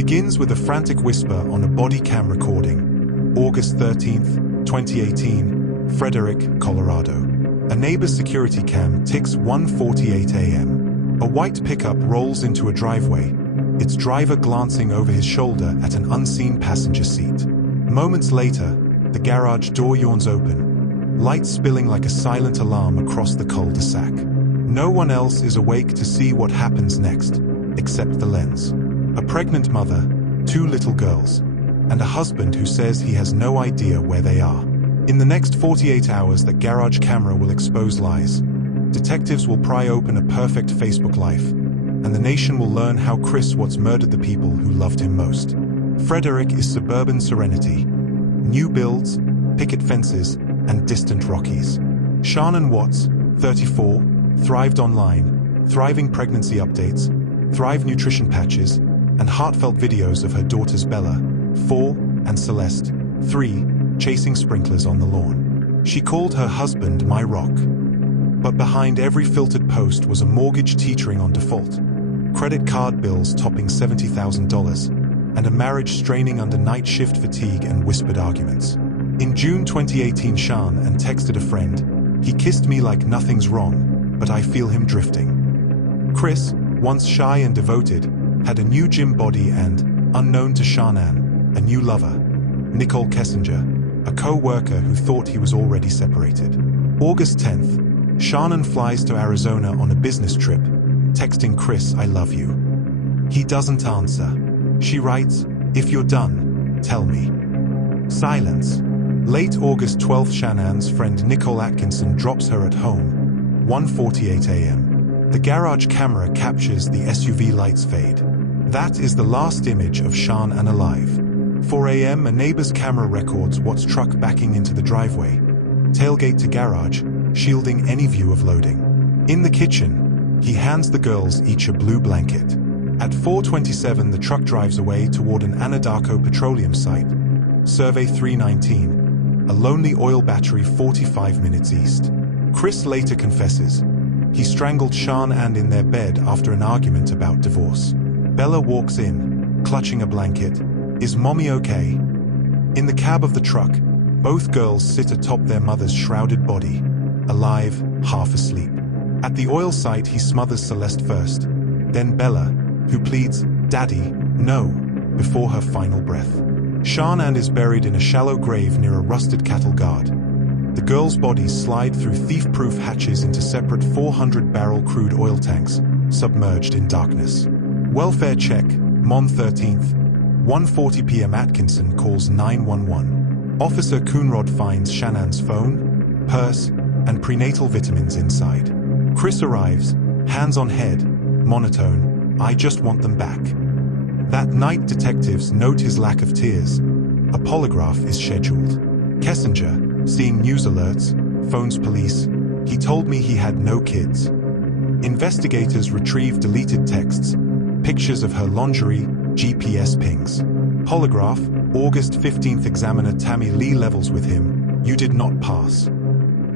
begins with a frantic whisper on a body cam recording. August 13th, 2018, Frederick, Colorado. A neighbor's security cam ticks 1:48 a.m. A white pickup rolls into a driveway, its driver glancing over his shoulder at an unseen passenger seat. Moments later, the garage door yawns open, light spilling like a silent alarm across the cul-de-sac. No one else is awake to see what happens next, except the lens. A pregnant mother, 2 little girls, and a husband who says he has no idea where they are. In the next 48 hours, that garage camera will expose lies. Detectives will pry open a perfect Facebook life, and the nation will learn how Chris Watts murdered the people who loved him most. Frederick is suburban serenity. New builds, picket fences, and distant Rockies. Shanann Watts, 34, thrived online, thriving pregnancy updates, Thrive nutrition patches, and heartfelt videos of her daughters Bella, 4, and Celeste, 3, chasing sprinklers on the lawn. She called her husband my rock. But behind every filtered post was a mortgage teetering on default, credit card bills topping $70,000, and a marriage straining under night shift fatigue and whispered arguments. In June 2018, Shanann texted a friend, "He kissed me like nothing's wrong, but I feel him drifting." Chris, once shy and devoted, had a new gym body and, unknown to Shanann, a new lover, Nicole Kessinger, a co-worker who thought he was already separated. August 10th, Shanann flies to Arizona on a business trip, texting Chris, "I love you." He doesn't answer. She writes, "If you're done, tell me." Silence. Late August 12th, Shanann's friend Nicole Atkinson drops her at home, 1:48 a.m. The garage camera captures the SUV lights fade. That is the last image of Shanann alive. 4 a.m. a neighbor's camera records Watts' truck backing into the driveway, tailgate to garage, shielding any view of loading. In the kitchen, he hands the girls each a blue blanket. At 4:27, the truck drives away toward an Anadarko petroleum site, Survey 319, a lonely oil battery 45 minutes east. Chris later confesses, he strangled Shanann in their bed after an argument about divorce. Bella walks in, clutching a blanket. "Is mommy okay?" In the cab of the truck, both girls sit atop their mother's shrouded body, alive, half asleep. At the oil site, he smothers Celeste first, then Bella, who pleads, "Daddy, no," before her final breath. Shanann is buried in a shallow grave near a rusted cattle guard. The girls' bodies slide through thief-proof hatches into separate 400-barrel crude oil tanks, submerged in darkness. Welfare check, Mon 13th, 1:40 p.m. Atkinson calls 911. Officer Coonrod finds Shanann's phone, purse, and prenatal vitamins inside. Chris arrives, hands on head, monotone, "I just want them back." That night, detectives note his lack of tears. A polygraph is scheduled. Kessinger, seeing news alerts, phones police. "He told me he had no kids." Investigators retrieve deleted texts, pictures of her lingerie, GPS pings. Polygraph, August 15th. Examiner Tammy Lee levels with him, "You did not pass."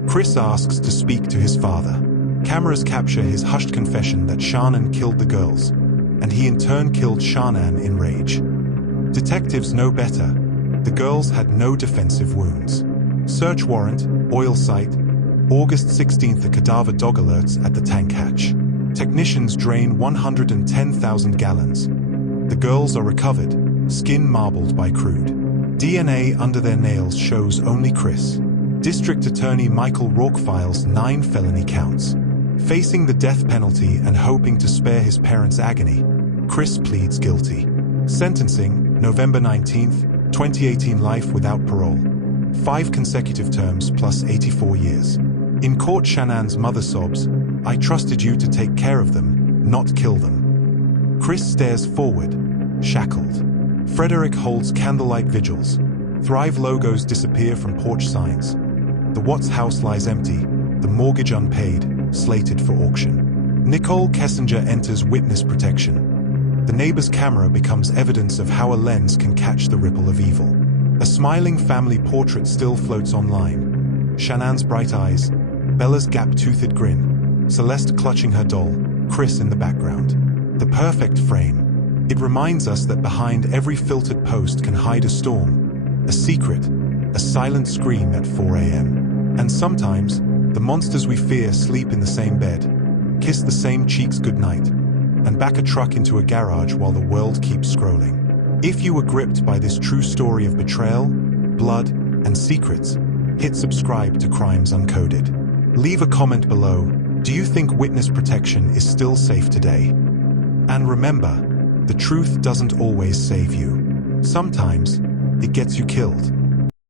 Chris asks to speak to his father. Cameras capture his hushed confession that Shanann killed the girls, and he in turn killed Shanann in rage. Detectives know better. The girls had no defensive wounds. Search warrant, oil site, August 16th. A cadaver dog alerts at the tank hatch. Technicians drain 110,000 gallons. The girls are recovered, skin marbled by crude. DNA under their nails shows only Chris. District Attorney Michael Rourke files 9 felony counts. Facing the death penalty and hoping to spare his parents' agony, Chris pleads guilty. Sentencing, November 19th, 2018. Life without parole. 5 consecutive terms plus 84 years. In court, Shanann's mother sobs, "I trusted you to take care of them, not kill them." Chris stares forward, shackled. Frederick holds candlelight vigils. Thrive logos disappear from porch signs. The Watts house lies empty, the mortgage unpaid, slated for auction. Nicole Kessinger enters witness protection. The neighbor's camera becomes evidence of how a lens can catch the ripple of evil. A smiling family portrait still floats online. Shanann's bright eyes, Bella's gap-toothed grin, Celeste clutching her doll, Chris in the background. The perfect frame. It reminds us that behind every filtered post can hide a storm, a secret, a silent scream at 4 a.m. And sometimes, the monsters we fear sleep in the same bed, kiss the same cheeks goodnight, and back a truck into a garage while the world keeps scrolling. If you were gripped by this true story of betrayal, blood, and secrets, hit subscribe to Crimes Uncoded. Leave a comment below. Do you think witness protection is still safe today? And remember, the truth doesn't always save you. Sometimes, it gets you killed.